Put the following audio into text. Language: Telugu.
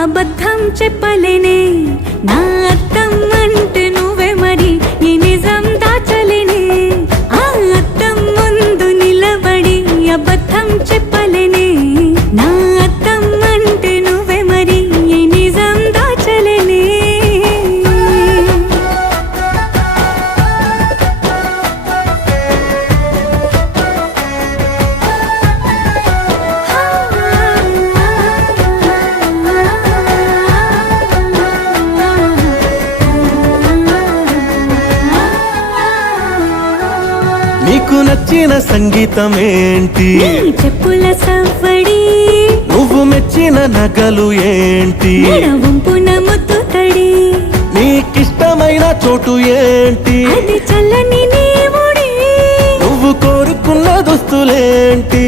అబద్ధం చెప్పలేనే నా అద్దం అంటే నువ్వే మరి ఈ నిజం దాచలేనే ఆ అద్దం ముందు నిలబడి అబద్ధం చెప్పలేనే నా అద్దం అంటే నువ్వే మరి ఈ నిజం దాచలేనే నీకు నచ్చిన సంగీతం ఏంటి? చెప్పుల సవ్వడి. నువ్వు మెచ్చిన నగలు ఏంటి? వంపున ముత్తు తడి. నీకిష్టమైన చోటు ఏంటి? అది చల్లని నీ ఒడి. నువ్వు కోరుకున్న దుస్తులేంటి?